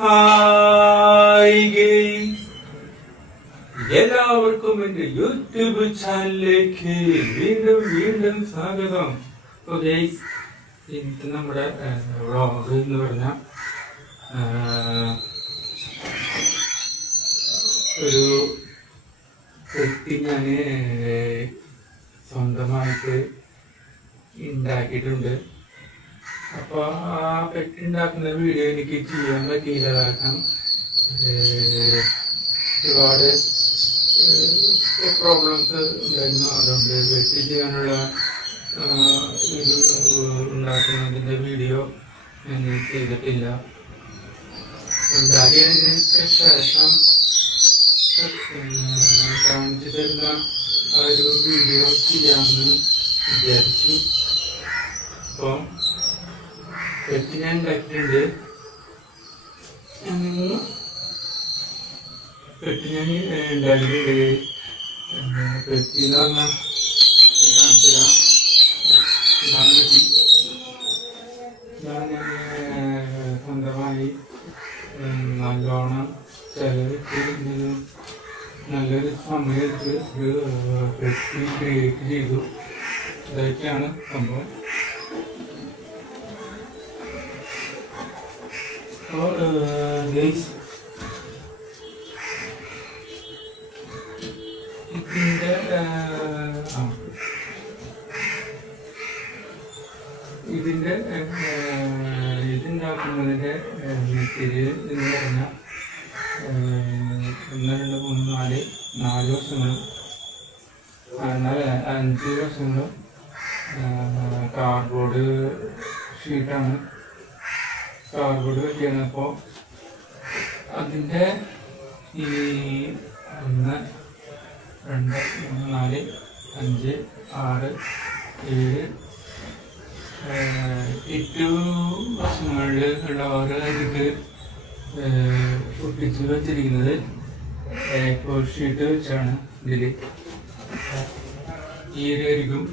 Hi guys, എല്ലാവർക്കും എന്റെ YouTube ചാനലിലേക്ക് വീണ്ടും സ്വാഗതം. ഗൈസ്, ഇന്നത്തെ നമ്മുടെ വ്ളോഗ് എന്ന് പറഞ്ഞ ഒരു പെട്ടി ഞാൻ സ്വന്തമായിട്ട് ഉണ്ടാക്കിയിട്ടുണ്ട്. അപ്പോൾ ആ പെട്ടി ഉണ്ടാക്കുന്ന വീഡിയോ എനിക്ക് ചെയ്യാൻ പറ്റിയില്ല. കാരണം ഒരുപാട് പ്രോബ്ലംസ് ഉണ്ടായിരുന്നു. അതുകൊണ്ട് പെട്ടി ചെയ്യാനുള്ള ഉണ്ടാക്കുന്നതിൻ്റെ വീഡിയോ ഞാൻ ചെയ്തിട്ടില്ല. ഉണ്ടാക്കിയതിന് ശേഷം കാണിച്ചു തരുന്ന ആ ഒരു വീഡിയോ ചെയ്യാമെന്ന് വിചാരിച്ചു. അപ്പം പെട്ടി ഞാൻ ഉണ്ടാക്കിയിട്ടുണ്ട്. പെട്ടി ഞാൻ ഉണ്ടാക്കിയിട്ടുണ്ട്. പെട്ടി എന്ന് പറഞ്ഞാൽ കാണിച്ചു തരാം. ഇതാണ് പെട്ടി. ഇതാണ് ഞാൻ സ്വന്തമായി നല്ലോണം ചെലവിട്ട് നല്ലൊരു സമയത്ത് ഒരു പെട്ടി ക്രിയേറ്റ് ചെയ്തു. ഇതൊക്കെയാണ് സംഭവം. അപ്പോൾ ഇതിൻ്റെ ഇതുണ്ടാക്കുന്നതിൻ്റെ മെറ്റീരിയൽ എന്ന് പറഞ്ഞാൽ 1, 2, 3, 4 വർഷങ്ങളും 5 വർഷങ്ങളും കാർഡ്ബോർഡ് ഷീറ്റാണ്. കാർഡ്ബോർഡ് വെക്കുകയാണ്. അപ്പോൾ അതിൻ്റെ ഈ 1, 2, 3, 4, 5, 6, 7, 8 വർഷങ്ങളിൽ ഉള്ള ഓരോ ഇത് ഒട്ടിച്ച് വെച്ചിരിക്കുന്നത് A4 ഷീറ്റ് വെച്ചാണ്. ഇതിൽ ഈരായിരിക്കും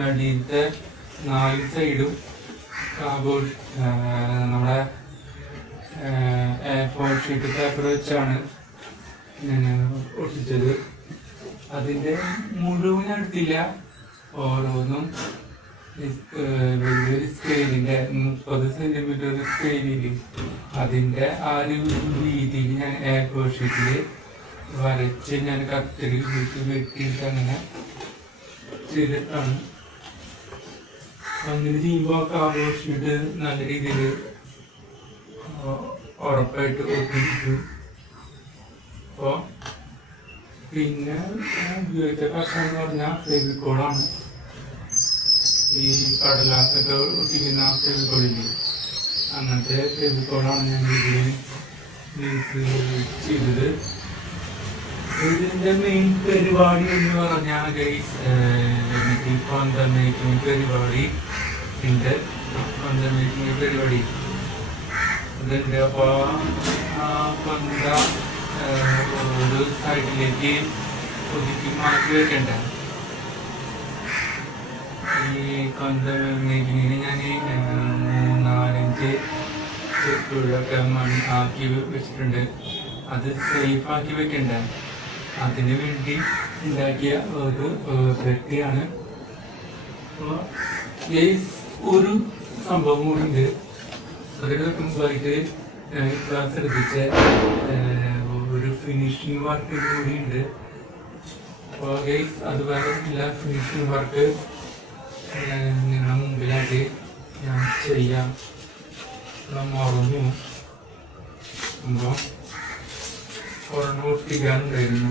നടിയിലത്തെ 4 സൈഡും കാർഡ്ബോർഡ് നമ്മുടെ A4 ഷീറ്റ് പേപ്പർ വെച്ചാണ് ഞാൻ ഒട്ടിച്ചത്. അതിൻ്റെ മുഴുവൻ എടുത്തില്ല. ഓരോന്നും വലിയൊരു സ്കെയിലിൻ്റെ 30 സെൻറ്റിമീറ്റർ സ്കെയിലിൽ അതിൻ്റെ ആ ഒരു രീതിയിൽ ഞാൻ A4 ഷീറ്റിൽ വരച്ച് ഞാൻ കത്തിരി വെട്ടിയിട്ട് അങ്ങനെ ചെയ്തിട്ടാണ്. അങ്ങനെ ചെയ്യുമ്പോൾ കാർഡ്ബോർഡ് ഷീറ്റ് നല്ല രീതിയിൽ ഉറപ്പായിട്ട് ഒട്ടിച്ചു. അപ്പോൾ പിന്നെ ഉപയോഗിച്ച കഷ്ണം എന്ന് പറഞ്ഞാൽ ഫെവിക്കോളാണ്. ഈ കടലാസൊക്കെ ഒട്ടിക്കുന്ന ഫെവിക്കോളില്ലേ, അങ്ങനത്തെ ഫെവിക്കോളാണ് ഞാൻ ഇതിൽ ചെയ്തത്. ഇതിൻ്റെ മെയിൻ പരിപാടി എന്ന് പറഞ്ഞാൽ ഗൈസ്, എനിക്ക് പന്ത മേക്കിംഗ് പരിപാടി ഉണ്ട്. പന്ത മേക്കിംഗ് പരിപാടി ഇതുണ്ട്. അപ്പോൾ ആ പന്ത ഒരു സൈഡിലേക്ക് ഒതുക്കി മാറ്റി വെക്കണ്ട. ഈ പന്ത മേക്കിങ്ങിന് ഞാൻ 3-4 ചെക്കുകളൊക്കെ ആക്കി വെച്ചിട്ടുണ്ട്. അത് സേഫാക്കി വെക്കണ്ട. അതിന് വേണ്ടി ഉണ്ടാക്കിയ ഒരു പെട്ടിയാണ്. അപ്പോൾ ഒരു സംഭവം കൂടി ഉണ്ട്. അതിന് മുമ്പായിട്ട് ക്ലാസ് എടുപ്പിച്ച ഒരു ഫിനിഷിങ് വർക്ക് കൂടി ഉണ്ട്. അപ്പോൾ അതുപോലെ എല്ലാ ഫിനിഷിങ് വർക്ക് നിങ്ങളുടെ മുമ്പിലായിട്ട് ഞാൻ ചെയ്യാം. മറന്നു അപ്പോൾ ഒരെണ്ണം ഒട്ടിക്കാനുണ്ടായിരുന്നു.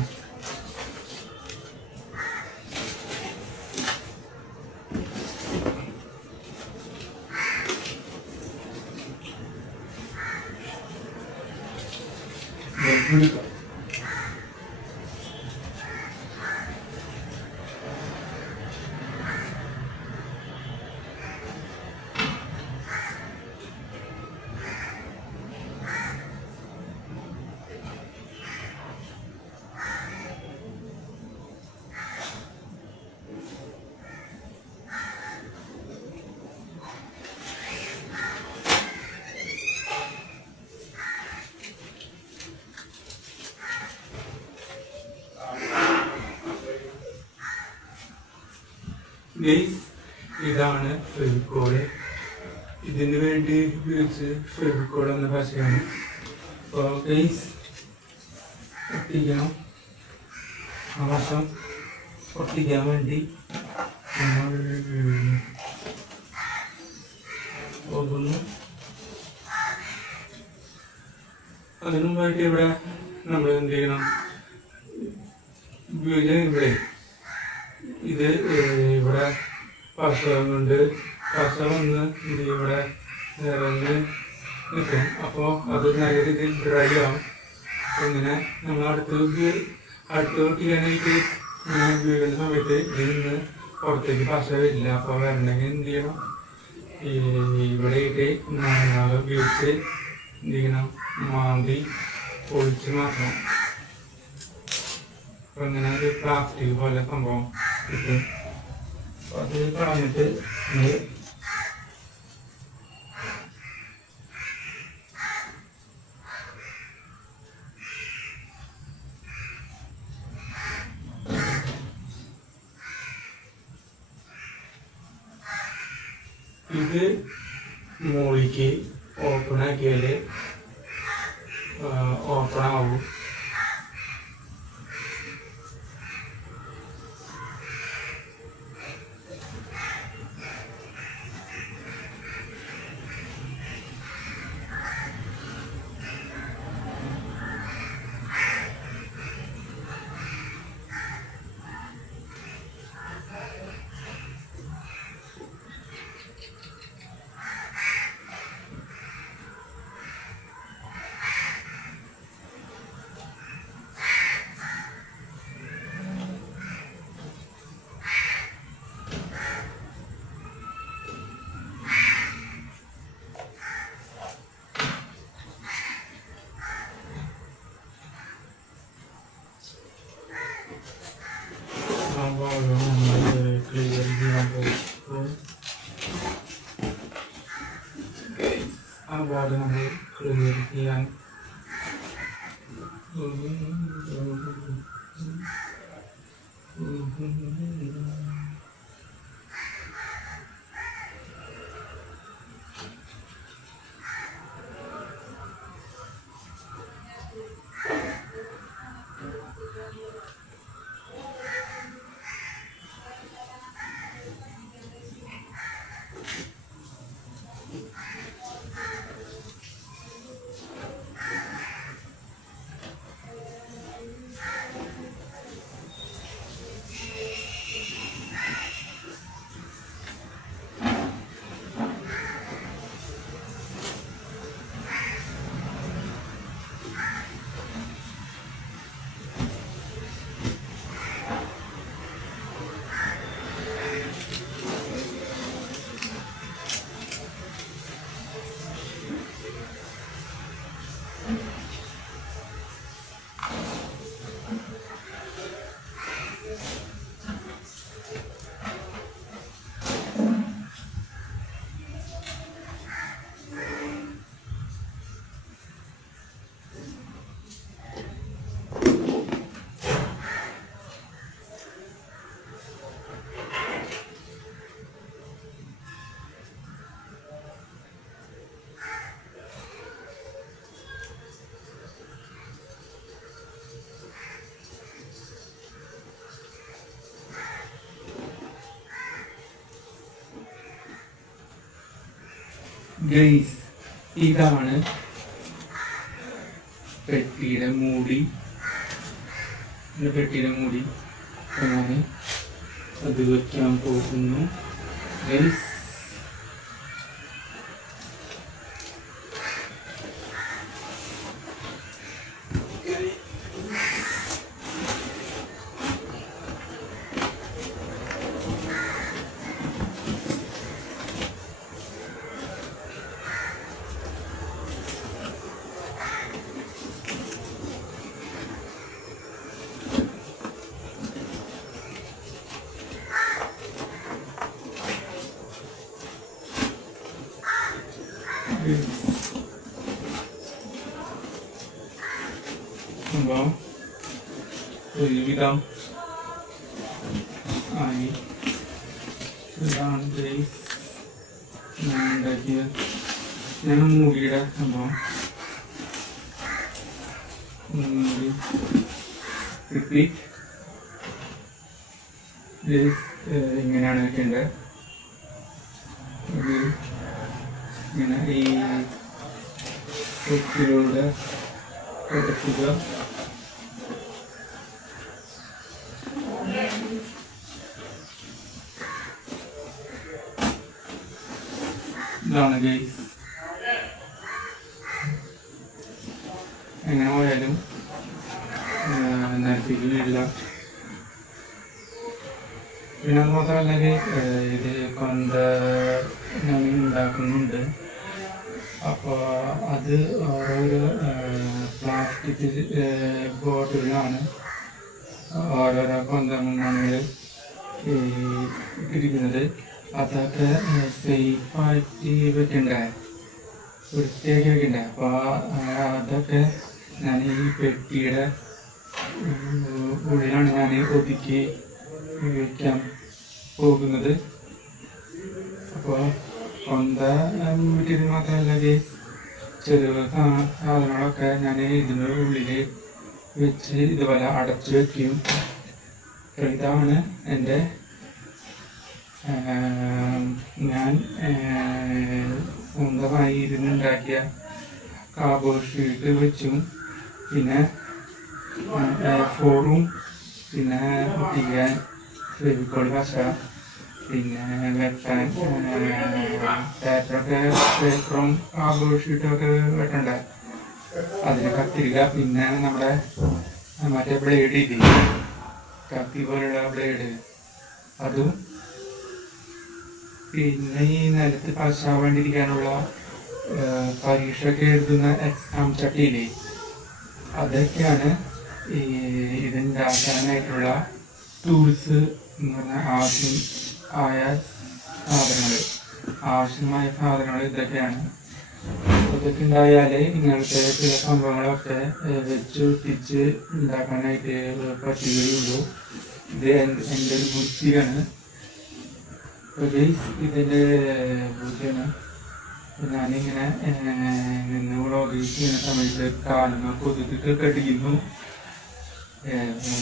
ഗൈസ് ഇതാണ് ഫെവിക്കോള്. ഇതിന് വേണ്ടി ഉപയോഗിച്ച് ഫെവിക്കോൾ എന്ന ഭാഷയാണ്. അപ്പോൾ ഗൈസ് ഒട്ടിക്കണം. ആ വശം ഒട്ടിക്കാൻ വേണ്ടി നമ്മൾ പോകുന്നു. അതിനു മുമ്പായിട്ട് ഇവിടെ നമ്മൾ എന്ത് ചെയ്യണം, ഇവിടെ ഇത് ഇവിടെ പശ കൊണ്ട് പശ വന്ന് ഇത് ഇവിടെ നിറഞ്ഞ് നിൽക്കും. അപ്പോൾ അത് നല്ല രീതിയിൽ ഡ്രൈ ആവും. ഇങ്ങനെ നമ്മൾ അടുത്ത് ഒട്ടിക്കാനായിട്ട് ഇങ്ങനെ ഉപയോഗിക്കുന്ന സമയത്ത് ഇതിൽ നിന്ന് പുറത്തേക്ക് പശ വരില്ല. അപ്പോൾ വരണമെങ്കിൽ എന്ത് ചെയ്യണം, ഇവിടെയിട്ട് ഉപയോഗിച്ച് എന്ത് ചെയ്യണം, മാന്തി പൊളിച്ച് മാറ്റണം. അപ്പം ഇങ്ങനെ ഒരു പ്ലാസ്റ്റിക് പോലെ സംഭവം കിട്ടും. അപ്പം അത് കളഞ്ഞിട്ട് ഇത് മോളിക്ക് ഓപ്പൺ ആക്കിയാൽ ഓപ്പൺ ആവും. ക്ലിയർ ചെയ്യാൻ പോകും. ആ ഭാഗം നമ്മൾ ക്ലിയർ ചെയ്യാൻ ഗൈസ് ഇതാണ് പെട്ടിയുടെ മൂടി. പെട്ടിയുടെ മൂടി ഞാൻ അത് വയ്ക്കാൻ പോകുന്നു. ഗൈസ് അപ്പോൾ ഒരുവിധം ആയി. ഇതാണ് ഗൈസ് ഞാൻ ഉണ്ടാക്കിയ മൂടിയുടെ സംഭവം. റിപ്പീറ്റ് ഇങ്ങനെയാണ് വെക്കേണ്ടത്. ഇത് ഇങ്ങനെ ഈ കൊക്കിലൂടെ കൊടുക്കുക. ഇതാണ് ഗൈസ്. എങ്ങനെ പോയാലും നിരത്തേക്ക് വീഴില്ല. പിന്നെ അത് മാത്രമല്ല ഇത് കൊന്ത ഞാൻ ഉണ്ടാക്കുന്നുണ്ട്. അപ്പോൾ അത് ഓരോരോ പ്ലാസ്റ്റിക് ബോട്ടിലാണ് ഓരോരോ കൊന്തമണ്ണുകൾ ഇട്ടിരിക്കുന്നത്. അതൊക്കെ സേഫായിട്ട് വെക്കണ്ടേ, വൃത്തിയാക്കി വെക്കണ്ടേ. അപ്പോൾ അതൊക്കെ ഞാൻ ഈ പെട്ടിയുടെ ഉള്ളിലാണ് ഞാൻ ഒതുക്കി വയ്ക്കാൻ പോകുന്നത്. അപ്പോൾ കൊന്ത വീട്ടിൽ മാത്രമല്ല ചെറിയ സാധനങ്ങളൊക്കെ ഞാൻ ഇതിൻ്റെ ഉള്ളിൽ വെച്ച് ഇതുപോലെ അടച്ചു വയ്ക്കും. ഇതാണ് എൻ്റെ ഞാൻ സ്വന്തമായി ഇരുന്നുണ്ടാക്കിയ കാർഡ്ബോർഡ് ഷീറ്റ് വെച്ചും പിന്നെ ഫോറും പിന്നെ ഒട്ടിക്കാൻ ഫെവിക്കോൾ പശ പിന്നെ വെട്ടാൻ പേപ്പറും കാർഡ്ബോർഡ് ഷീറ്റൊക്കെ വെട്ടണ്ടേ, അതിന് കത്തിരിക. പിന്നെ നമ്മുടെ മറ്റേ ബ്ലേഡ് ഇല്ലേ, കത്തി പോലുള്ള ബ്ലേഡ്, അതും പിന്നെ ഈ നിലത്ത് പശ വേണ്ടിയിരിക്കാനുള്ള പരീക്ഷയൊക്കെ എഴുതുന്ന എക്സാം ചട്ടിയില്ലേ, അതൊക്കെയാണ് ഈ ഇതുണ്ടാക്കാനായിട്ടുള്ള ടൂൾസ് എന്ന് പറഞ്ഞാൽ ആവശ്യമായ സാധനങ്ങൾ ഇതൊക്കെയാണ്. ഇതൊക്കെ ഉണ്ടായാലേ ഇങ്ങനത്തെ ചില സംഭവങ്ങളൊക്കെ വെച്ച് ഒട്ടിച്ച് ഉണ്ടാക്കാനായിട്ട് പറ്റുകയുള്ളൂ. ഇത് എൻ്റെ ഒരു ബുദ്ധിയാണ്. ഇതിൻ്റെ ബുദ്ധിയാണ്. ഞാനിങ്ങനെ നിന്ന് വ്ളോഗ് ചെയ്യുന്ന സമയത്ത് കാലുകൾ കൊതുകൊക്കെ കടിക്കുന്നു.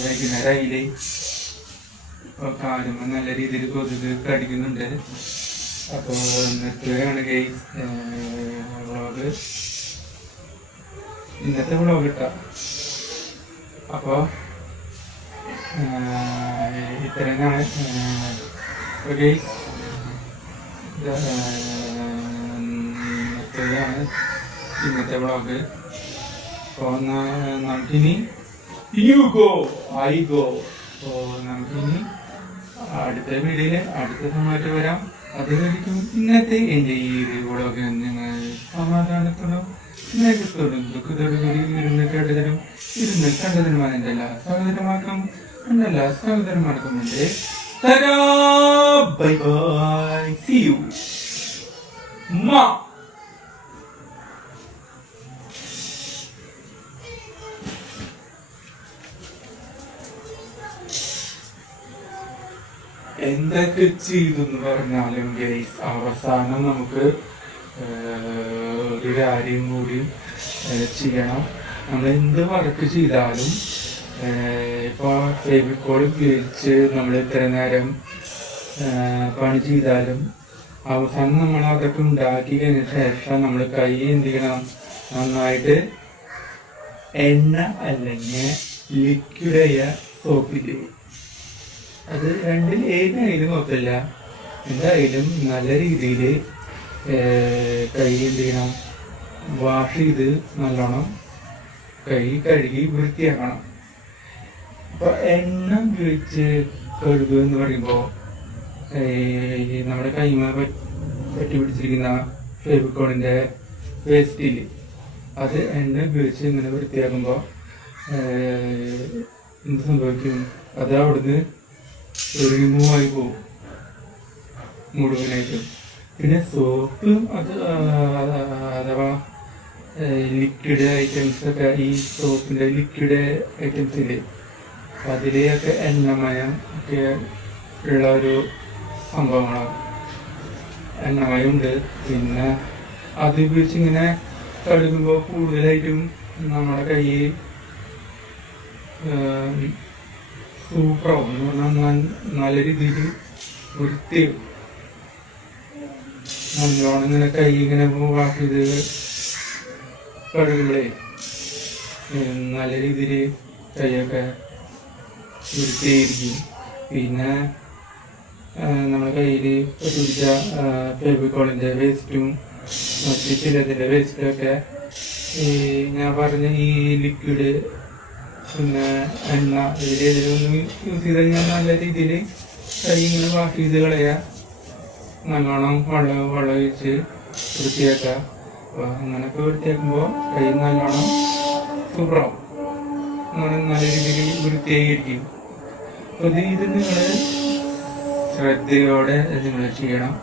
വൈകുന്നേരമായില്ലേ, അപ്പോൾ കാലുമ്പോൾ നല്ല രീതിയിൽ കൊതുക് കടിക്കുന്നുണ്ട്. അപ്പോൾ നിർത്തുകയാണ് ഗൈസ് വ്ളോഗ്, ഇന്നത്തെ വ്ളോഗ് ഇട്ടാ. അപ്പോൾ ഇത്രയാണ് ഗൈസ്, ഇന്നത്തെ വ്ളോഗ്. അപ്പോൾ നമുക്കിനി യു ഗോ ഐ ഗോ. അപ്പോൾ നമുക്കിനി അടുത്ത വീഡിയോയിൽ അടുത്ത സമയത്ത് വരാം. അതുവരെയും ഇന്നത്തെ എൻ്റെ ഈ വ്ളോഗ് നിങ്ങൾ സമാധാനത്തോടും സ്നേഹത്തോടും ദുഃഖത്തോടും കൂടി ഇരുന്ന് കണ്ടതിനും അതിൻ്റെ എല്ലാ സഹോദരന്മാർക്കും എല്ലാ സഹോദരന്മാർക്കും ഉണ്ട്. Bye bye, see you. എന്തൊക്കെ ചെയ്തെന്ന് പറഞ്ഞാലും ഗൈസ് അവസാനം നമുക്ക് ഒരു കാര്യം കൂടി ചെയ്യണം. നമ്മൾ എന്ത് വർക്ക് ചെയ്താലും ഇപ്പോൾ ഫെവിക്കോൾ ഉപയോഗിച്ച് നമ്മൾ ഇത്ര നേരം പണി ചെയ്താലും അവസാനം നമ്മൾ അതൊക്കെ ഉണ്ടാക്കി കഴിഞ്ഞ ശേഷം നമ്മൾ കൈ എന്ത് ചെയ്യണം, നന്നായിട്ട് എണ്ണ അല്ലെങ്കിൽ ലിക്വിഡായ സോപ്പില്ലേ, അത് രണ്ടിൽ ഏതായാലും കുഴപ്പമില്ല, എന്തായാലും നല്ല രീതിയിൽ കൈ എന്ത് ചെയ്യണം, വാഷ് ചെയ്ത് നല്ലോണം കൈ കഴുകി വൃത്തിയാക്കണം. അപ്പോൾ എണ്ണ ഉപയോഗിച്ച് കഴുകുക എന്ന് പറയുമ്പോൾ നമ്മുടെ കൈമ പറ്റി പിടിച്ചിരിക്കുന്ന ഫെവിക്കോളിൻ്റെ വേസ്റ്റിൽ അത് എണ്ണ ഉപയോഗിച്ച് ഇങ്ങനെ വൃത്തിയാക്കുമ്പോൾ എന്ത് സംഭവിക്കും, അത് അവിടുന്ന് റിമൂവായി പോകും മുഴുവനായിട്ടും. പിന്നെ സോപ്പ് അത് അഥവാ ലിക്വിഡ് ഐറ്റംസ് ഒക്കെ, ഈ സോപ്പിൻ്റെ ലിക്വിഡ് ഐറ്റംസില്ലേ അതിലെയൊക്കെ എണ്ണമയം ഒക്കെ ഉള്ള ഒരു സംഭവങ്ങളാണ്. എണ്ണമയുണ്ട്. പിന്നെ അത് ഉപയോഗിച്ചിങ്ങനെ കഴുകുമ്പോൾ കൂടുതലായിട്ടും നമ്മുടെ കൈ സൂപ്പറാവും എന്ന് പറഞ്ഞാൽ നല്ല രീതിയിൽ വൃത്തിയും നല്ലോണം ഇങ്ങനെ കൈ ഇങ്ങനെ വാഷ് ചെയ്ത് കഴുകുമ്പോഴേ നല്ല രീതിയിൽ കൈയൊക്കെ വൃത്തിയായിരിക്കും. പിന്നെ നമ്മുടെ കയ്യിൽ പിടിച്ച ഫെവിക്കോളിൻ്റെ വേസ്റ്റും മറ്റ് ചിലതിൻ്റെ വേസ്റ്റൊക്കെ ഞാൻ പറഞ്ഞ ഈ ലിക്വിഡ് പിന്നെ എണ്ണ ഇതിലേതിലൊന്നും യൂസ് ചെയ്ത് കഴിഞ്ഞാൽ നല്ല രീതിയിൽ കൈ ഇങ്ങനെ വാഷ് ചെയ്ത് കളയുക. നല്ലോണം വെള്ളം ഒഴിച്ച് വൃത്തിയാക്കുക. അപ്പോൾ അങ്ങനെയൊക്കെ വൃത്തിയാക്കുമ്പോൾ കൈ നല്ലോണം സൂപ്പറാവും. നല്ല രീതിയിൽ വൃത്തിയായിരിക്കും. അപ്പോൾ ഇത് നിങ്ങൾ ശ്രദ്ധയോടെ നിങ്ങൾ ചെയ്യണം.